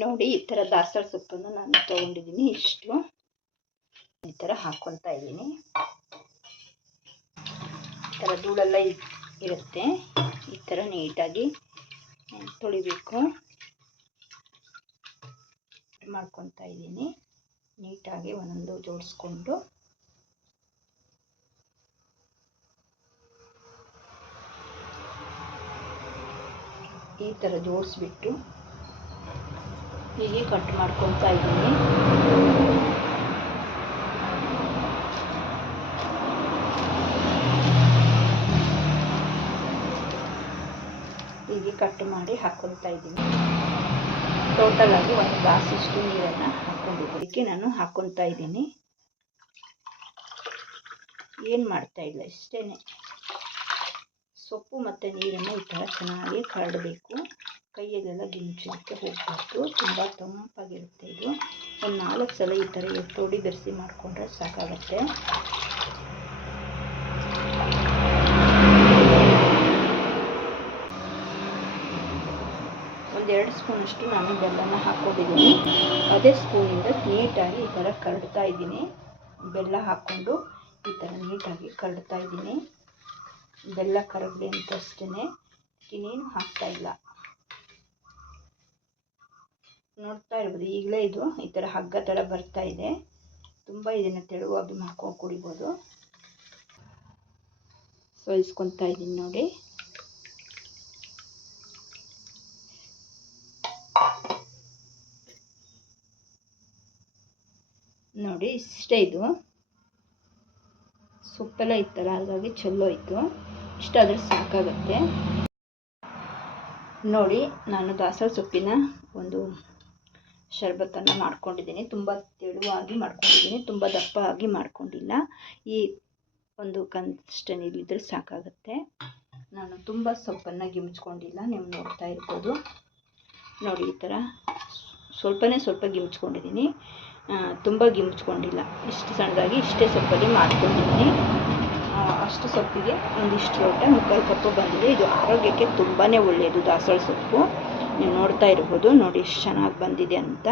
ನೋಡಿ ಈ ಥರ ದಾಸವಾಳ ಸೊಪ್ಪನ್ನು ನಾನು ತೊಗೊಂಡಿದ್ದೀನಿ. ಇಷ್ಟು ಈ ಥರ ಹಾಕ್ಕೊತಾ ಇದ್ದೀನಿ. ಈ ಥರ ಧೂಳೆಲ್ಲ ಇರುತ್ತೆ. ಈ ಥರ ನೀಟಾಗಿ ತೊಳಿಬೇಕು. ಮಾಡ್ಕೊತಾ ಇದ್ದೀನಿ. ನೀಟಾಗಿ ಒಂದೊಂದು ಜೋಡಿಸ್ಕೊಂಡು ಈ ಥರ ಜೋಡಿಸ್ಬಿಟ್ಟು ಹೀಗೆ ಕಟ್ ಮಾಡ್ಕೊತಾ ಇದ್ದೀನಿ. ಹೀಗೆ ಕಟ್ ಮಾಡಿ ಹಾಕ್ಕೊತಾ ಇದ್ದೀನಿ. ಟೋಟಲ್ ಆಗಿ ಒಂದು ಗ್ಲಾಸಿಷ್ಟು ನೀರನ್ನು ಹಾಕ್ಕೊಂಡಿದ್ದಕ್ಕೆ ನಾನು ಹಾಕ್ಕೊತಾ ಇದ್ದೀನಿ. ಏನು ಮಾಡ್ತಾ ಇಲ್ಲ, ಇಷ್ಟೇ. ಸೊಪ್ಪು ಮತ್ತು ನೀರನ್ನು ಈ ಥರ ಚೆನ್ನಾಗಿ ಕರಡಬೇಕು. ಕೈಯಲ್ಲೆಲ್ಲ ಗಿಂಚಲಿಕ್ಕೆ ಹೋಗಬಾರ್ದು. ತುಂಬ ತಂಪಾಗಿರುತ್ತೆ ಇದು. ಒಂದು 4 ಸಲ ಈ ಥರ ಎತ್ತೋಡಿ ಬೆರೆಸಿ ಮಾಡಿಕೊಂಡ್ರೆ ಸಾಕಾಗುತ್ತೆ. ಒಂದು 2 ಸ್ಪೂನಷ್ಟು ನಾನು ಬೆಲ್ಲನ ಹಾಕ್ಕೊಂಡಿದ್ದೀನಿ. ಅದೇ ಸ್ಪೂನಿಂದ ನೀಟಾಗಿ ಈ ಥರ ಕರಡ್ತಾ ಇದ್ದೀನಿ. ಬೆಲ್ಲ ಹಾಕ್ಕೊಂಡು ಈ ಥರ ನೀಟಾಗಿ ಕರಡ್ತಾ ಇದ್ದೀನಿ. ಬೆಲ್ಲ ಕರಗಲಿ ಅಂತ ಅಷ್ಟೇ, ಇನ್ನೇನು ಹಾಕ್ತಾ ಇಲ್ಲ. ನೋಡ್ತಾ ಇರ್ಬೋದು, ಈಗಲೇ ಇದು ಈ ಥರ ಹಗ್ಗ ಥರ ಬರ್ತಾ ಇದೆ. ತುಂಬ ಇದನ್ನು ತೆಳುವಾಗಿ ಮಾಡ್ಕೊಂಡು ಕುಡಿಬೋದು. ಸೋಯಿಸ್ಕೊತಾ ಇದ್ದೀನಿ ನೋಡಿ. ನೋಡಿ ಇಷ್ಟೇ. ಇದು ಸೊಪ್ಪೆಲ್ಲ ಇತ್ತಲ್ಲ, ಹಾಗಾಗಿ ಚಲೋ ಇತ್ತು. ಇಷ್ಟಾದರೆ ಸಾಕಾಗುತ್ತೆ. ನೋಡಿ, ನಾನು ದಾಸವಾಳ ಸೊಪ್ಪಿನ ಒಂದು ಶರ್ಬತ್ತನ್ನು ಮಾಡ್ಕೊಂಡಿದ್ದೀನಿ. ತುಂಬ ತೆಳುವಾಗಿ ಮಾಡ್ಕೊಂಡಿದ್ದೀನಿ, ತುಂಬ ದಪ್ಪ ಆಗಿ ಮಾಡ್ಕೊಂಡಿಲ್ಲ. ಈ ಒಂದು ಕನ್ಸಿಸ್ಟೆನ್ಸಿಲಿದ್ದರೆ ಸಾಕಾಗುತ್ತೆ. ನಾನು ತುಂಬ ಸೊಪ್ಪನ್ನು ಗಿಮ್ಚ್ಕೊಂಡಿಲ್ಲ, ನೀವು ನೋಡ್ತಾ ಇರ್ಬೋದು. ನೋಡಿ ಈ ಥರ ಸ್ವಲ್ಪ ಗಿಮ್ಚ್ಕೊಂಡಿದ್ದೀನಿ, ತುಂಬ ಗಿಮ್ಚ್ಕೊಂಡಿಲ್ಲ. ಇಷ್ಟು ಸಣ್ಣದಾಗಿ ಇಷ್ಟೇ ಸೊಪ್ಪಲ್ಲಿ ಮಾಡ್ಕೊಂಡಿದ್ದೀನಿ. ಅಷ್ಟು ಸೊಪ್ಪಿಗೆ ಒಂದಿಷ್ಟು ಲೋಟ 3/4 ಕಪ್ಪು ಬಂದಿದೆ. ಇದು ಆರೋಗ್ಯಕ್ಕೆ ತುಂಬಾ ಒಳ್ಳೆಯದು ದಾಸವಾಳ ಸೊಪ್ಪು. ನೀವು ನೋಡ್ತಾ ಇರ್ಬೋದು ನೋಡಿ ಎಷ್ಟು ಚೆನ್ನಾಗಿ ಬಂದಿದೆ ಅಂತ.